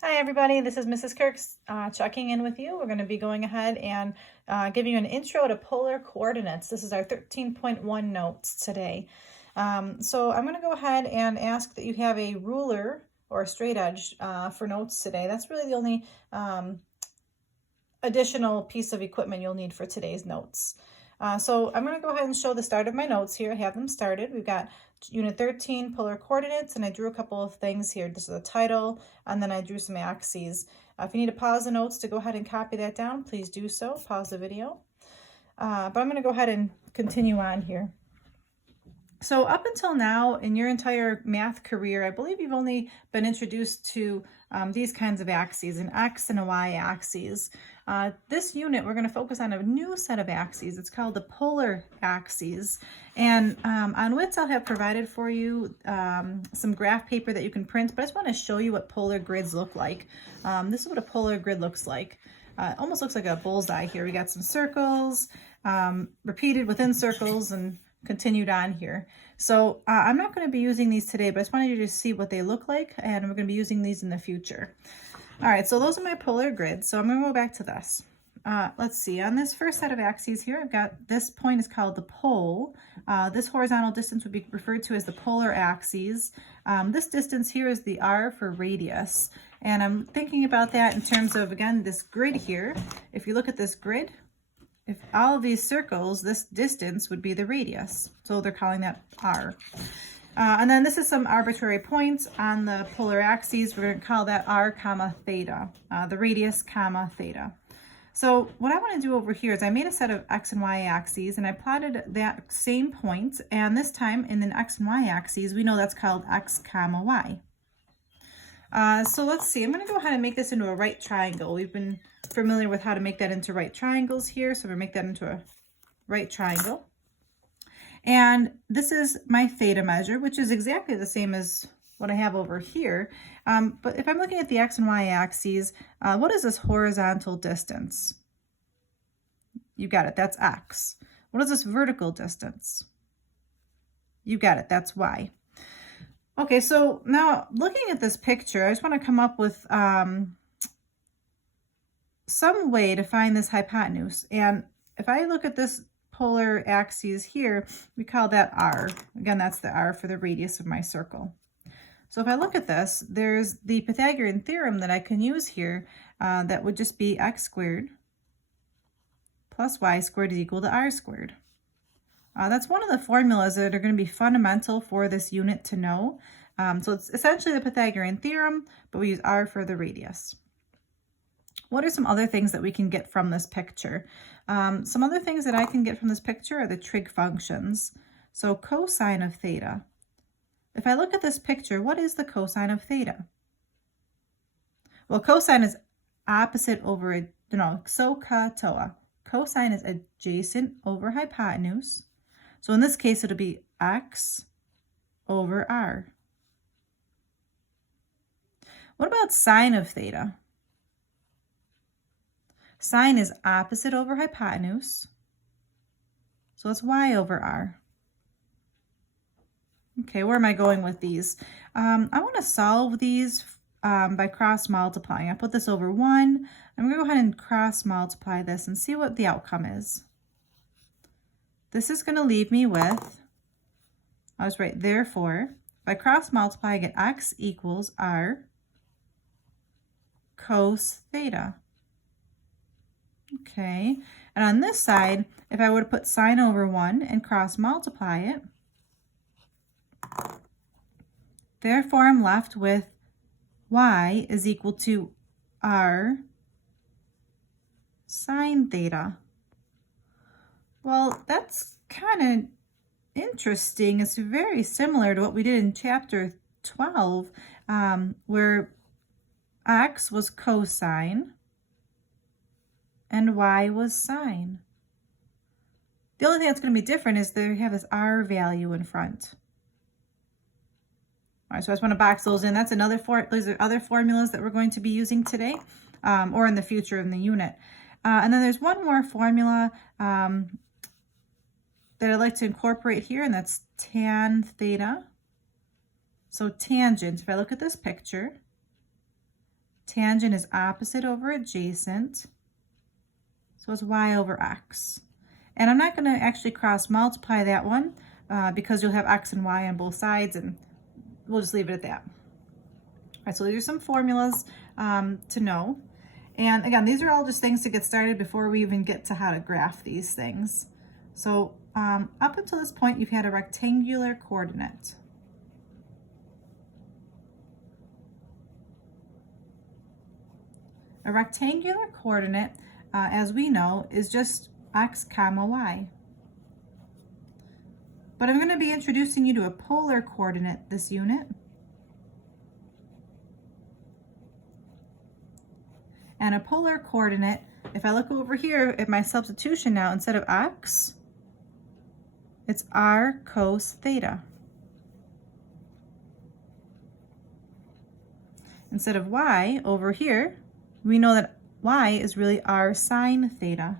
Hi everybody, this is Mrs. Kirks checking in with you. We're going to be going ahead and giving you an intro to polar coordinates. This is our 13.1 notes today. So I'm going to go ahead and ask that you have a ruler or a straight edge for notes today. That's really the only additional piece of equipment you'll need for today's notes. So I'm going to go ahead and show the start of my notes here. I have them started. We've got Unit 13, polar coordinates, and I drew a couple of things here. This is the title, and then I drew some axes. If you need to pause the notes to go ahead and copy that down, please do so. Pause the video. But I'm going to go ahead and continue on here. So up until now, in your entire math career, I believe you've only been introduced to these kinds of axes, an X and a Y axes. This unit, we're going to focus on a new set of axes. It's called the polar axes. And on WITS, I'll have provided for you some graph paper that you can print, but I just want to show you what polar grids look like. This is what a polar grid looks like. It almost looks like a bullseye here. We got some circles, repeated within circles, and continued on here. So I'm not going to be using these today, but I just wanted you to see what they look like, and we're going to be using these in the future. All right, so those are my polar grids. So I'm going to go back to this. Let's see, on this first set of axes here, I've got this point is called the pole. This horizontal distance would be referred to as the polar axes. This distance here is the R for radius. And I'm thinking about that in terms of, again, this grid here. If you look at this grid, if all of these circles, this distance would be the radius. So they're calling that R. And then this is some arbitrary points on the polar axes. We're going to call that R comma theta, the radius comma theta. So what I want to do over here is I made a set of X and Y axes and I plotted that same point. And this time in the X and Y axes, we know that's called X comma Y. So let's see, I'm going to go ahead and make this into a right triangle. We've been familiar with how to make that into right triangles here. So we're going to make that into a right triangle. And this is my theta measure, which is exactly the same as what I have over here. But if I'm looking at the X and Y axes, what is this horizontal distance? You got it, that's X. What is this vertical distance? You got it, that's Y. Okay, so now looking at this picture, I just want to come up with some way to find this hypotenuse. And if I look at this polar axis here, we call that R. Again, that's the R for the radius of my circle. So if I look at this, there's the Pythagorean theorem that I can use here that would just be x squared plus y squared is equal to r squared. That's one of the formulas that are going to be fundamental for this unit to know. So it's essentially the Pythagorean theorem, but we use r for the radius. What are some other things that we can get from this picture? Some other things that I can get from this picture are the trig functions. So cosine of theta. If I look at this picture, what is the cosine of theta? Well, cosine is opposite over, SOHCAHTOA. Cosine is adjacent over hypotenuse. So in this case, it'll be x over r. What about sine of theta? Sine is opposite over hypotenuse. So it's y over r. Okay, where am I going with these? I want to solve these by cross multiplying. I put this over 1. I'm going to go ahead and cross multiply this and see what the outcome is. This is going to leave me with, I was right, therefore, if I cross multiply, I get x equals r cos theta. Okay, and on this side, if I were to put sine over 1 and cross multiply it, therefore I'm left with y is equal to r sine theta. Well, that's kind of interesting. It's very similar to what we did in chapter 12, where x was cosine and y was sine. The only thing that's going to be different is they have this r value in front. All right, so I just want to box those in. That's another these are other formulas that we're going to be using today or in the future in the unit. And then there's one more formula that I'd like to incorporate here, and that's tan theta. So tangent, if I look at this picture, Tangent is opposite over adjacent. So it's y over x. And I'm not going to actually cross multiply that one because you'll have x and y on both sides, and we'll just leave it at that. All right, so these are some formulas to know. And again, these are all just things to get started before we even get to how to graph these things. So up until this point, you've had a rectangular coordinate. A rectangular coordinate, as we know, is just x comma y. But I'm going to be introducing you to a polar coordinate this unit. And a polar coordinate, if I look over here at my substitution now, instead of x, it's r cos theta. Instead of y, over here, we know that y is really r sine theta.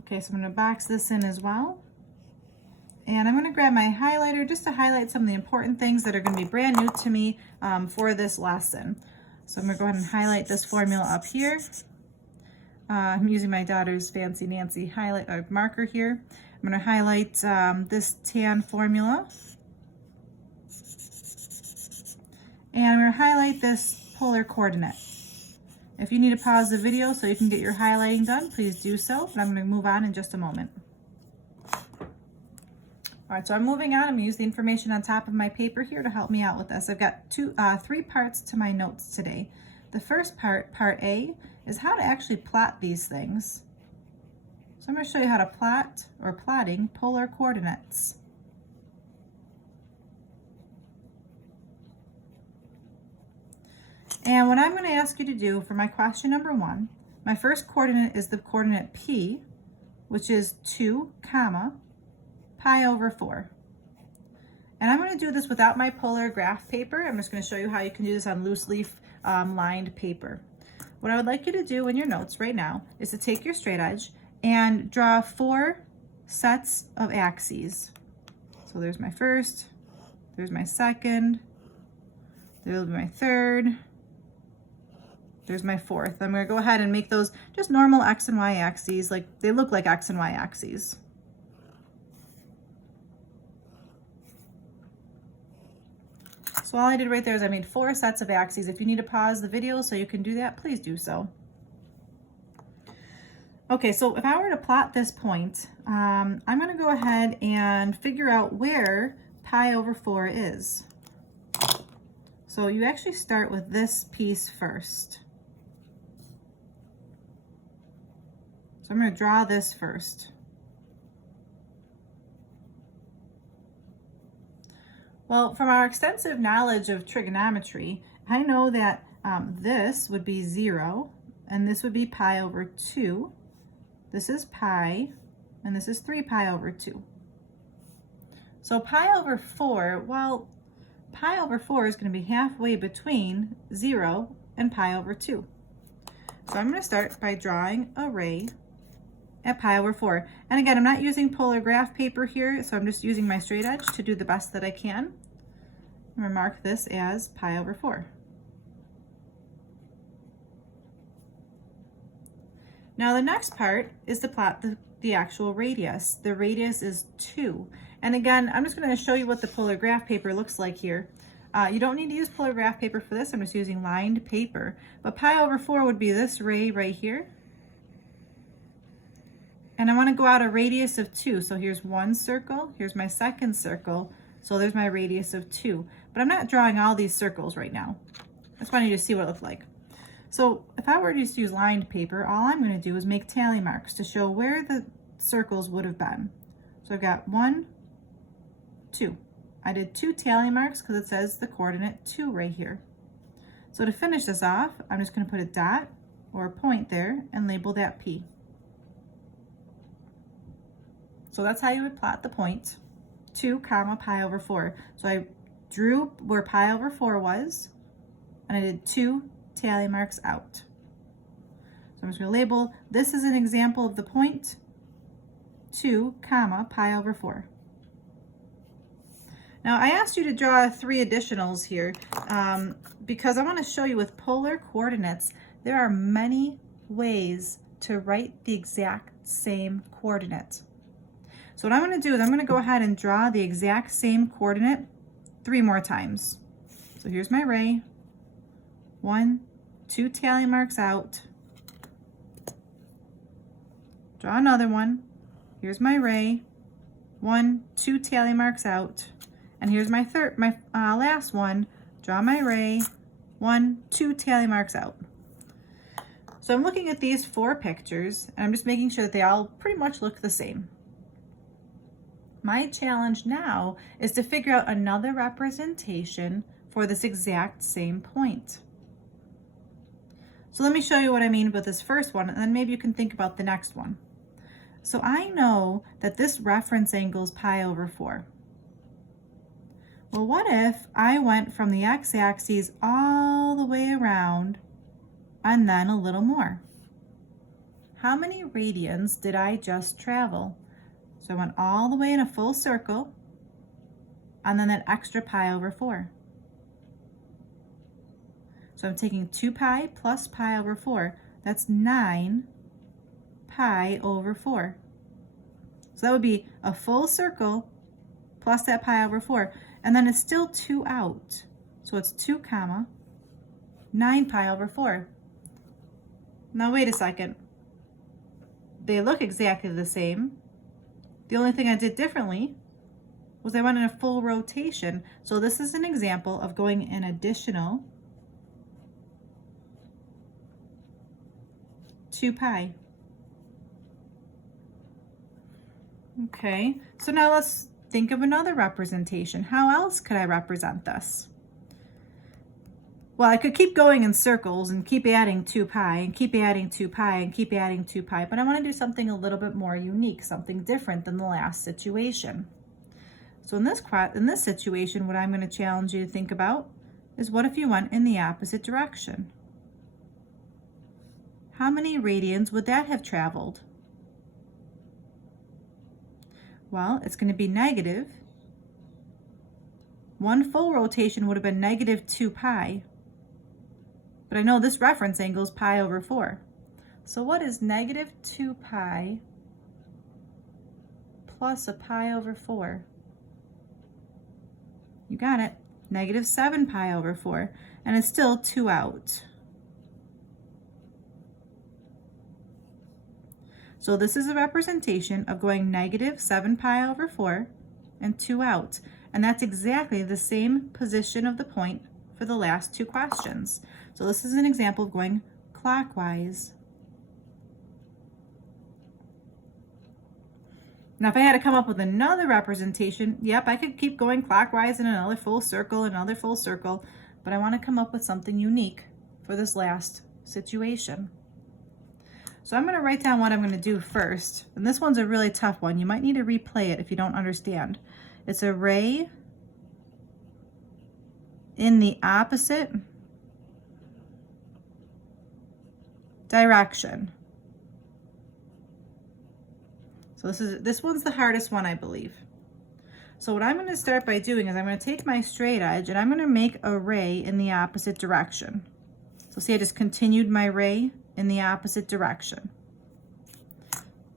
Okay, so I'm going to box this in as well. And I'm going to grab my highlighter just to highlight some of the important things that are going to be brand new to me for this lesson. So I'm going to go ahead and highlight this formula up here. I'm using my daughter's Fancy Nancy highlight marker here. I'm going to highlight this tan formula. And I'm going to highlight this polar coordinate. If you need to pause the video so you can get your highlighting done, please do so, but I'm going to move on in just a moment. All right, so I'm moving on. I'm going to use the information on top of my paper here to help me out with this. I've got three parts to my notes today. The first part, part A, is how to actually plot these things. So I'm going to show you how to plot or plotting polar coordinates. And what I'm going to ask you to do for my question number 1, my first coordinate is the coordinate P, which is 2 comma pi over 4. And I'm going to do this without my polar graph paper. I'm just going to show you how you can do this on loose leaf lined paper. What I would like you to do in your notes right now is to take your straight edge and draw 4 sets of axes. So there's my first, there's my second, there'll be my third, there's my fourth. I'm going to go ahead and make those just normal x and y axes, like they look like x and y axes. So all I did right there is I made 4 sets of axes. If you need to pause the video so you can do that, please do so. Okay, so if I were to plot this point, I'm going to go ahead and figure out where pi over 4 is. So you actually start with this piece first. So I'm going to draw this first. Well, from our extensive knowledge of trigonometry, I know that this would be 0, and this would be pi over 2. This is pi, and this is 3 pi over 2. So pi over 4, well, pi over 4 is going to be halfway between 0 and pi over 2. So I'm going to start by drawing a ray at pi over 4. And again, I'm not using polar graph paper here, so I'm just using my straight edge to do the best that I can. I'm going to mark this as pi over 4. Now the next part is to plot the actual radius. The radius is 2. And again, I'm just going to show you what the polar graph paper looks like here. You don't need to use polar graph paper for this. I'm just using lined paper. But pi over 4 would be this ray right here. And I want to go out a radius of 2. So here's one circle, here's my second circle, so there's my radius of 2. But I'm not drawing all these circles right now. I just want you to see what it looks like. So if I were to just use lined paper, all I'm going to do is make tally marks to show where the circles would have been. So I've got 1, 2. I did 2 tally marks because it says the coordinate 2 right here. So to finish this off, I'm just going to put a dot or a point there and label that P. So that's how you would plot the point, 2 comma pi over 4. So I drew where pi over 4 was, and I did 2 tally marks out. So I'm just going to label, this is an example of the point, 2 comma pi over 4. Now I asked you to draw 3 additionals here because I want to show you with polar coordinates, there are many ways to write the exact same coordinate. So what I'm going to do is I'm going to go ahead and draw the exact same coordinate 3 more times. So here's my ray. 1, 2 tally marks out. Draw another one. Here's my ray. 1, 2 tally marks out. And here's my last one. Draw my ray. 1, 2 tally marks out. So I'm looking at these 4 pictures and I'm just making sure that they all pretty much look the same. My challenge now is to figure out another representation for this exact same point. So let me show you what I mean with this first one, and then maybe you can think about the next one. So I know that this reference angle is pi over 4. Well, what if I went from the x-axis all the way around and then a little more? How many radians did I just travel? So I went all the way in a full circle and then that extra pi over 4. So I'm taking 2 pi plus pi over 4. That's 9 pi over 4. So that would be a full circle plus that pi over 4. And then it's still 2 out. So it's 2 comma 9 pi over 4. Now wait a second. They look exactly the same. The only thing I did differently was I went in a full rotation. So this is an example of going an additional 2 pi. Okay, so now let's think of another representation. How else could I represent this? Well, I could keep going in circles and keep adding 2 pi and keep adding 2 pi and keep adding 2 pi, but I want to do something a little bit more unique, something different than the last situation. So in this situation, what I'm going to challenge you to think about is, what if you went in the opposite direction? How many radians would that have traveled? Well, it's going to be negative. One full rotation would have been negative 2 pi. But I know this reference angle is pi over 4. So what is negative 2 pi plus a pi over 4? You got it. Negative 7 pi over 4. And it's still 2 out. So this is a representation of going negative 7 pi over 4 and 2 out. And that's exactly the same position of the point for the last 2 questions. So this is an example of going clockwise. Now if I had to come up with another representation, yep, I could keep going clockwise in another full circle, another full circle, but I want to come up with something unique for this last situation. So I'm going to write down what I'm going to do first. And this one's a really tough one. You might need to replay it if you don't understand. It's a ray in the opposite direction. So this one's the hardest one, I believe. So what I'm going to start by doing is I'm going to take my straight edge and I'm going to make a ray in the opposite direction. So see, I just continued my ray in the opposite direction.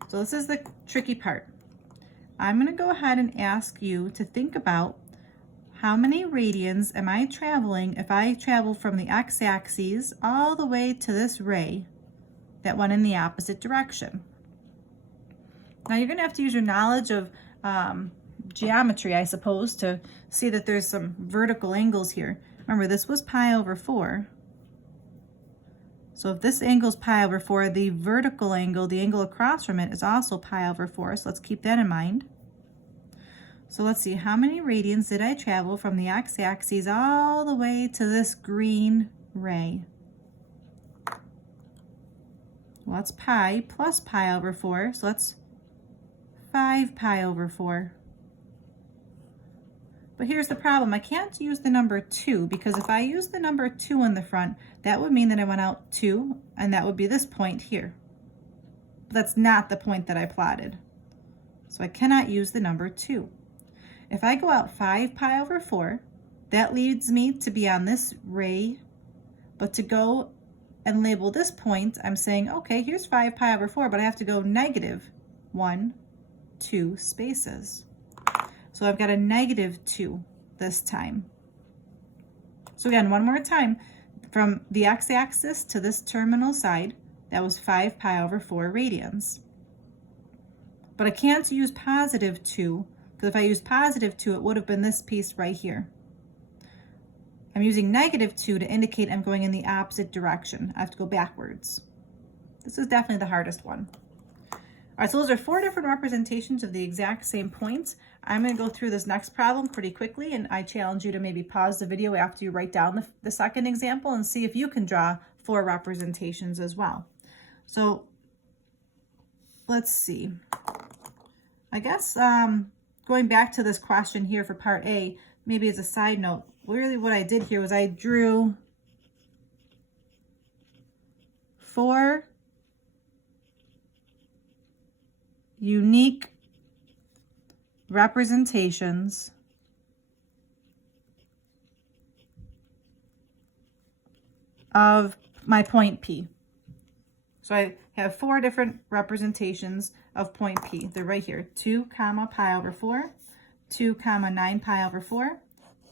So this is the tricky part. I'm going to go ahead and ask you to think about how many radians am I traveling if I travel from the x-axis all the way to this ray that went in the opposite direction. Now you're going to have to use your knowledge of geometry, I suppose, to see that there's some vertical angles here. Remember, this was pi over 4. So if this angle is pi over 4, the vertical angle, the angle across from it, is also pi over 4. So let's keep that in mind. So let's see, how many radians did I travel from the x-axis all the way to this green ray? Well, that's pi plus pi over 4, so that's 5 pi over 4. But here's the problem. I can't use the number 2, because if I use the number 2 in the front, that would mean that I went out 2, and that would be this point here. But that's not the point that I plotted. So I cannot use the number 2. if I go out 5 pi over 4, that leads me to be on this ray, but to go and label this point, I'm saying, okay, here's 5 pi over 4, but I have to go negative 1, 2 spaces. So I've got a negative 2 this time. So again, one more time, from the x-axis to this terminal side, that was 5 pi over 4 radians. But I can't use positive 2, because if I used positive 2, it would have been this piece right here. I'm using negative 2 to indicate I'm going in the opposite direction. I have to go backwards. This is definitely the hardest one. All right, so those are 4 different representations of the exact same point. I'm going to go through this next problem pretty quickly, and I challenge you to maybe pause the video after you write down the second example and see if you can draw 4 representations as well. So let's see. I guess going back to this question here for part A, maybe as a side note, really what I did here was I drew 4 unique representations of my point P. So I have 4 different representations of point P. They're right here, 2 comma pi over 4, 2 comma 9 pi over 4,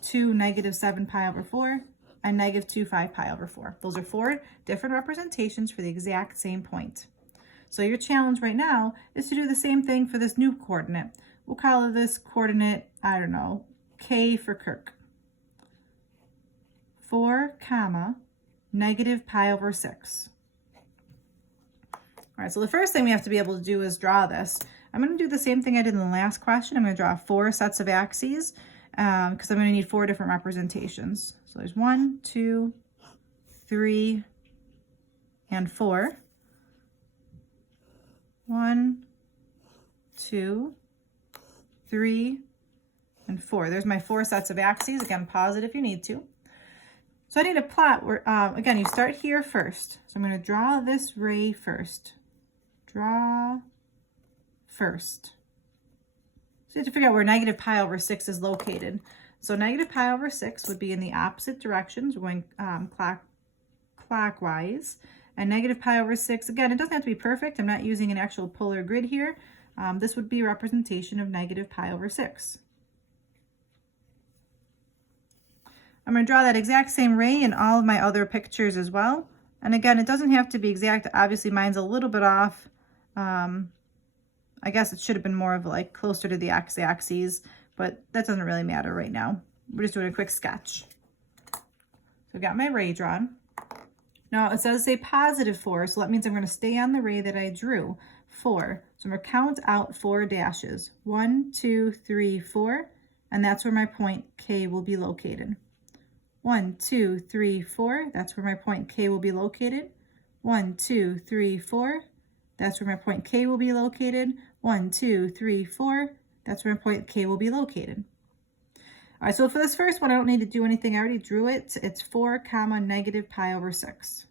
2 negative 7 pi over 4, and negative 2 5 pi over 4. Those are 4 different representations for the exact same point. So your challenge right now is to do the same thing for this new coordinate. We'll call this coordinate, I don't know, K for Kirk. 4 comma negative pi over 6. All right, so the first thing we have to be able to do is draw this. I'm going to do the same thing I did in the last question. I'm going to draw 4 sets of axes because I'm going to need 4 different representations. So there's 1, 2, 3, and 4. 1, 2, 3, and 4. There's my 4 sets of axes. Again, pause it if you need to. So I need a plot where, again, you start here first. So I'm going to draw this ray first. Draw first. So you have to figure out where negative pi over 6 is located. So negative pi over 6 would be in the opposite directions. We're going clockwise. And negative pi over 6, again, it doesn't have to be perfect. I'm not using an actual polar grid here. This would be a representation of negative pi over 6. I'm going to draw that exact same ray in all of my other pictures as well. And again, it doesn't have to be exact. Obviously, mine's a little bit off. I guess it should have been more of like closer to the x-axis, but that doesn't really matter right now. We're just doing a quick sketch. So I've got my ray drawn. Now it says say positive 4, so that means I'm going to stay on the ray that I drew, 4. So I'm going to count out 4 dashes, 1, 2, 3, 4, and that's where my point K will be located. 1, 2, 3, 4, that's where my point K will be located. 1, 2, 3, 4, that's where my point K will be located. 1, 2, 3, 4, that's where my point K will be located. All right, so for this first one, I don't need to do anything. I already drew it. It's 4 comma negative pi over 6.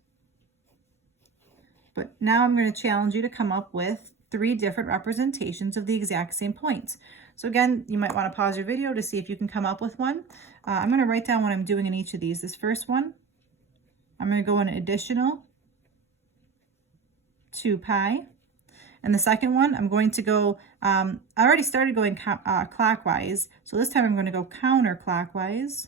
But now I'm going to challenge you to come up with 3 different representations of the exact same point. So again, you might want to pause your video to see if you can come up with one. I'm going to write down what I'm doing in each of these. This first one, I'm going to go in additional 2 pi. And the second one, I'm going to go, I already started going clockwise, so this time I'm going to go counterclockwise.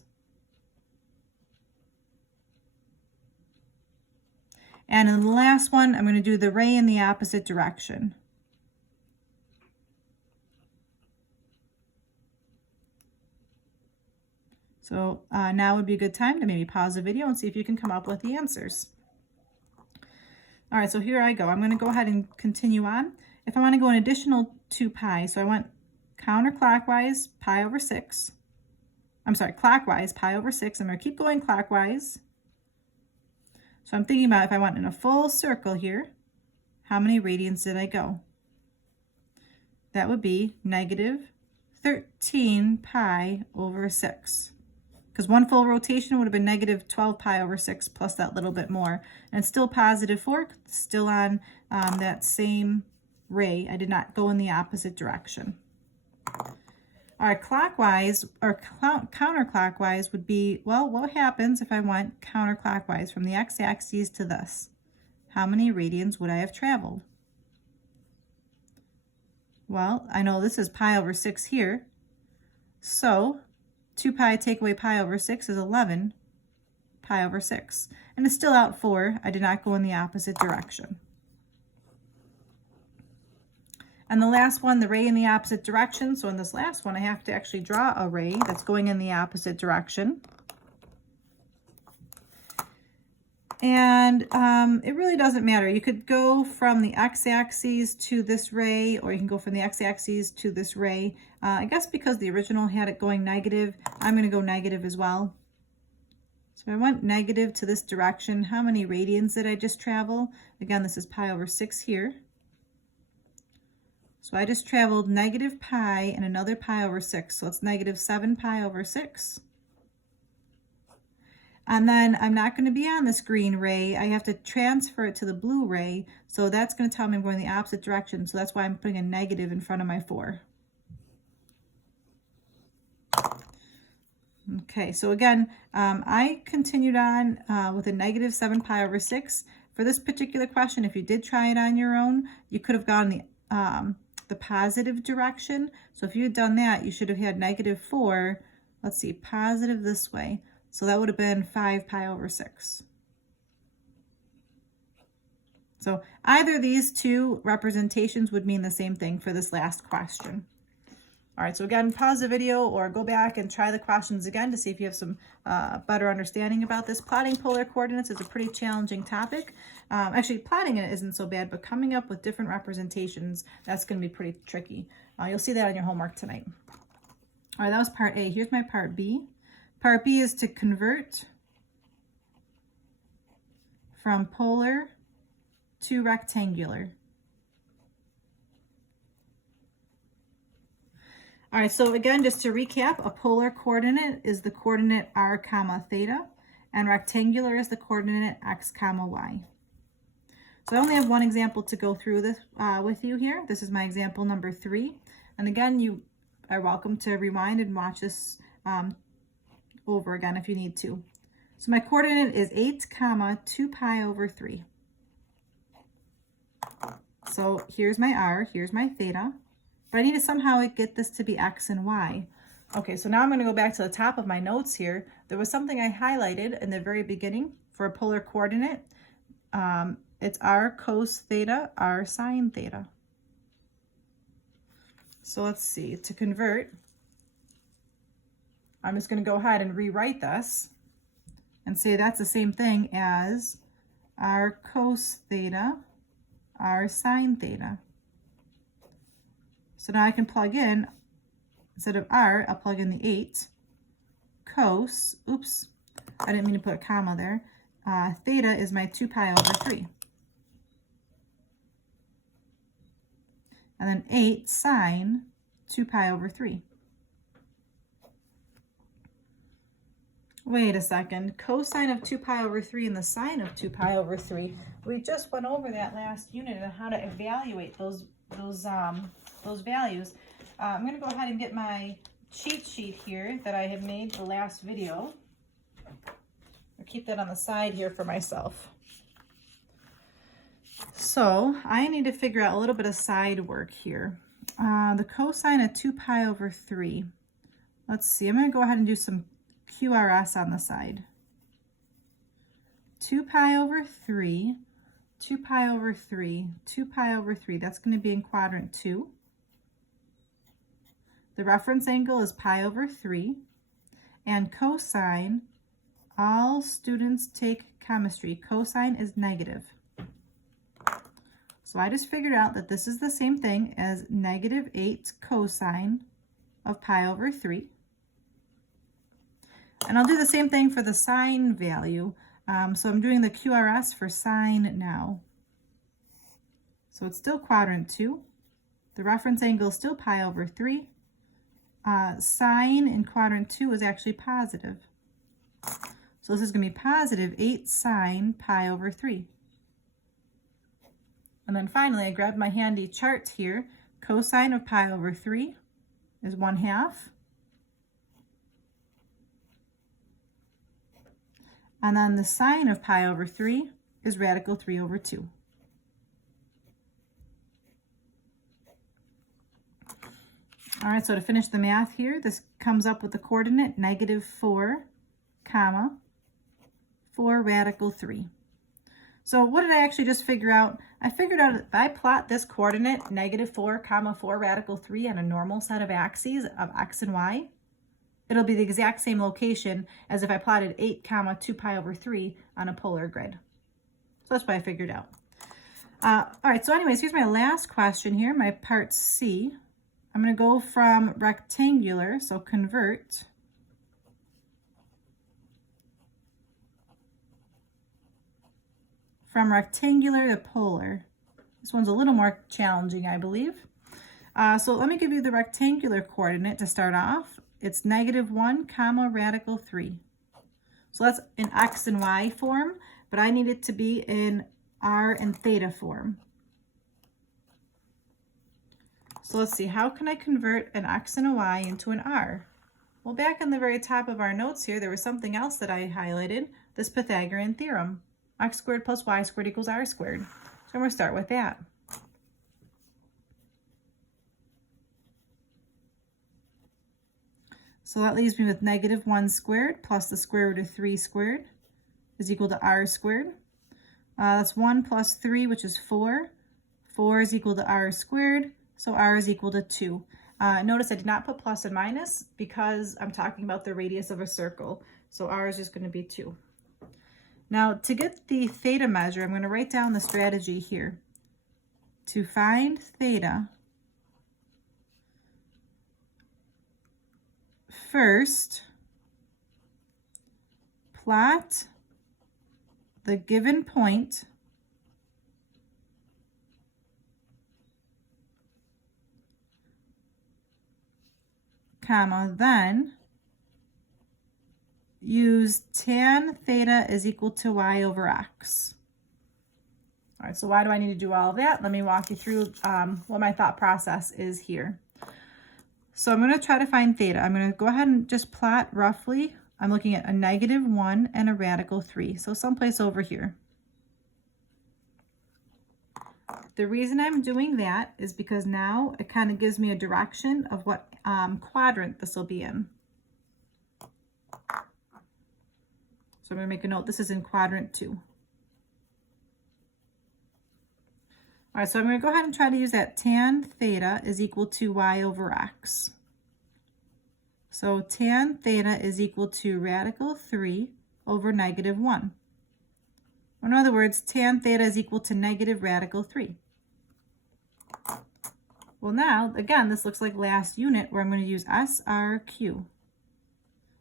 And in the last one, I'm going to do the ray in the opposite direction. So now would be a good time to maybe pause the video and see if you can come up with the answers. All right, so here I go. I'm going to go ahead and continue on. If I want to go an additional 2 pi, so I went counterclockwise, pi over 6. I'm sorry, clockwise, pi over 6. I'm going to keep going clockwise. So I'm thinking about if I went in a full circle here, how many radians did I go? That would be negative 13 pi over 6. Because one full rotation would have been negative 12 pi over 6 plus that little bit more. And it's still positive 4, still on that same ray. I did not go in the opposite direction. All All right, clockwise or counterclockwise would be, well, what happens if I went counterclockwise from the x-axis to this? How many radians would I have traveled? Well, I know this is pi over 6 here. So 2 pi take away pi over 6 is 11 pi over 6. And it's still out 4. I did not go in the opposite direction. And the last one, the ray in the opposite direction. So in this last one, I have to actually draw a ray that's going in the opposite direction. And it really doesn't matter. You could go from the x-axis to this ray, or you can go from the x-axis to this ray. I guess because the original had it going negative, I'm going to go negative as well. So I went negative to this direction. How many radians did I just travel? Again, this is pi over 6 here. So I just traveled negative pi and another pi over 6. So it's negative 7 pi over 6. And then I'm not going to be on this green ray. I have to transfer it to the blue ray. So that's going to tell me I'm going the opposite direction. So that's why I'm putting a negative in front of my 4. Okay, so again, I continued on with a negative 7 pi over 6. For this particular question, if you did try it on your own, you could have gone the positive direction. So if you had done that, you should have had negative 4, let's see, positive this way. So that would have been 5 pi over 6. So either of these two representations would mean the same thing for this last question. All right, so again, pause the video or go back and try the questions again to see if you have some better understanding about this. Plotting polar coordinates is a pretty challenging topic. Actually, plotting it isn't so bad, but coming up with different representations, that's going to be pretty tricky. You'll see that on your homework tonight. All right, that was part A. Here's my part B. Part B is to convert from polar to rectangular. All right, so again, just to recap, a polar coordinate is the coordinate r comma theta, and rectangular is the coordinate x comma y. So I only have one example to go through this with you here. This is my example number 3. And again, you are welcome to rewind and watch this over again if you need to. So my coordinate is 8 comma 2 pi over 3. So here's my r, here's my theta. But I need to somehow get this to be x and y. Okay, so now I'm going to go back to the top of my notes here. There was something I highlighted in the very beginning for a polar coordinate. It's r cos theta, r sine theta. So let's see, to convert, I'm just going to go ahead and rewrite this and say that's the same thing as r cos theta, r sine theta. So now I can plug in, instead of r, I'll plug in the 8. Cos, oops, I didn't mean to put a comma there. Theta is my 2 pi over 3. And then 8 sine 2 pi over 3. Wait a second, cosine of 2 pi over 3 and the sine of 2 pi over 3. We just went over that last unit and how to evaluate those values. I'm going to go ahead and get my cheat sheet here that I had made the last video. I'll keep that on the side here for myself. So I need to figure out a little bit of side work here. The cosine of 2 pi over 3. Let's see, I'm going to go ahead and do some QRS on the side. 2 pi over 3, 2 pi over 3, 2 pi over 3. That's going to be in quadrant 2. The reference angle is pi over 3. And cosine, all students take chemistry. Cosine is negative. So I just figured out that this is the same thing as negative 8 cosine of pi over 3. And I'll do the same thing for the sine value. So I'm doing the QRS for sine now. So it's still quadrant 2. The reference angle is still pi over 3. Sine in quadrant 2 is actually positive. So this is going to be positive 8 sine pi over 3. And then finally, I grabbed my handy chart here. Cosine of pi over 3 is 1/2. And then the sine of pi over 3 is radical 3 over 2. All right, so to finish the math here, this comes up with the coordinate -4, comma, 4 radical 3. So what did I actually just figure out? I figured out if I plot this coordinate -4, comma, 4 radical 3 on a normal set of axes of x and y, it'll be the exact same location as if I plotted 8, comma, 2 pi over 3 on a polar grid. So that's what I figured out. All right, so anyways, here's my last question here, my part C. I'm going to go from rectangular, so convert, from rectangular to polar. This one's a little more challenging, I believe. So let me give you the rectangular coordinate to start off. It's -1, comma, radical 3. So that's in x and y form, but I need it to be in r and theta form. So let's see, how can I convert an x and a y into an r? Well, back on the very top of our notes here, there was something else that I highlighted, this Pythagorean theorem. X squared plus y squared equals r squared. So I'm going to start with that. So that leaves me with -1 squared plus the square root of 3 squared is equal to r squared. That's 1 plus 3, which is 4. 4 is equal to r squared. So r is equal to 2. Notice I did not put plus and minus because I'm talking about the radius of a circle. So r is just going to be 2. Now to get the theta measure, I'm going to write down the strategy here. To find theta, first plot the given point comma, then use tan theta is equal to y over x. All right, so why do I need to do all of that? Let me walk you through what my thought process is here. So I'm going to try to find theta. I'm going to go ahead and just plot roughly. I'm looking at a -1 and a radical 3, so someplace over here. The reason I'm doing that is because now it kind of gives me a direction of what quadrant this will be in. So I'm going to make a note, this is in quadrant 2. All right, so I'm going to go ahead and try to use that tan theta is equal to y over x. So tan theta is equal to radical 3 over -1. In other words, tan theta is equal to negative radical 3. Well now, again, this looks like last unit where I'm going to use SRQ.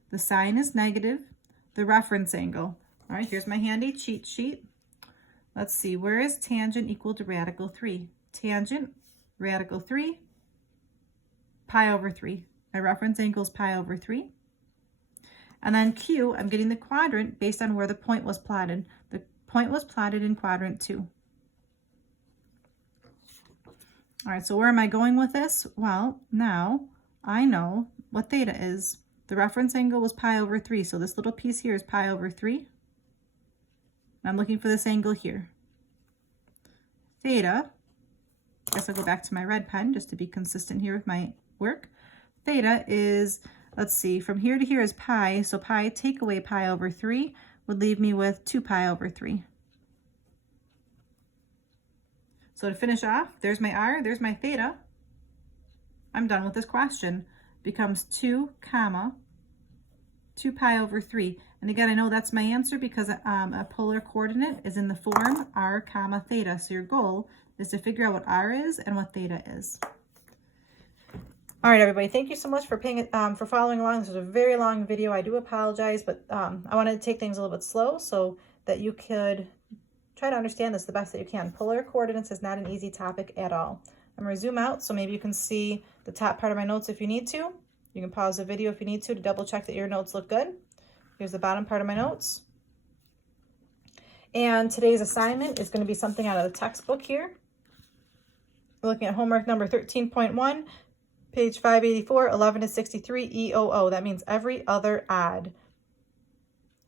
The sign is negative, the reference angle. All right, here's my handy cheat sheet. Let's see, where is tangent equal to radical 3? Tangent, radical 3, pi over 3. My reference angle is pi over 3. And then Q, I'm getting the quadrant based on where the point was plotted. The point was plotted in quadrant 2. All right, so where am I going with this? Well, now I know what theta is. The reference angle was pi over 3, so this little piece here is pi over 3. I'm looking for this angle here. Theta, I guess I'll go back to my red pen just to be consistent here with my work. Theta is, let's see, from here to here is pi, so pi take away pi over 3 would leave me with 2 pi over 3. So to finish off, there's my r, there's my theta. I'm done with this question. Becomes 2 comma 2 pi over 3. And again, I know that's my answer because a polar coordinate is in the form r comma theta. So your goal is to figure out what r is and what theta is. All right, everybody, thank you so much for for following along. This was a very long video. I do apologize, but I wanted to take things a little bit slow so that you could try to understand this the best that you can. Polar coordinates is not an easy topic at all. I'm going to zoom out so maybe you can see the top part of my notes if you need to. You can pause the video if you need to double check that your notes look good. Here's the bottom part of my notes. And today's assignment is going to be something out of the textbook here. We're looking at homework number 13.1, Page 584, 11 to 63, EOO. That means every other odd.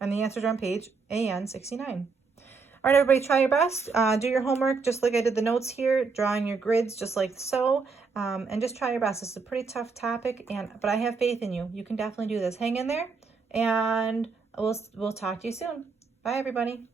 And the answers are on page AN 69. All right, everybody, try your best. Do your homework just like I did the notes here, drawing your grids just like so, and just try your best. It's a pretty tough topic, but I have faith in you. You can definitely do this. Hang in there, and we'll talk to you soon. Bye, everybody.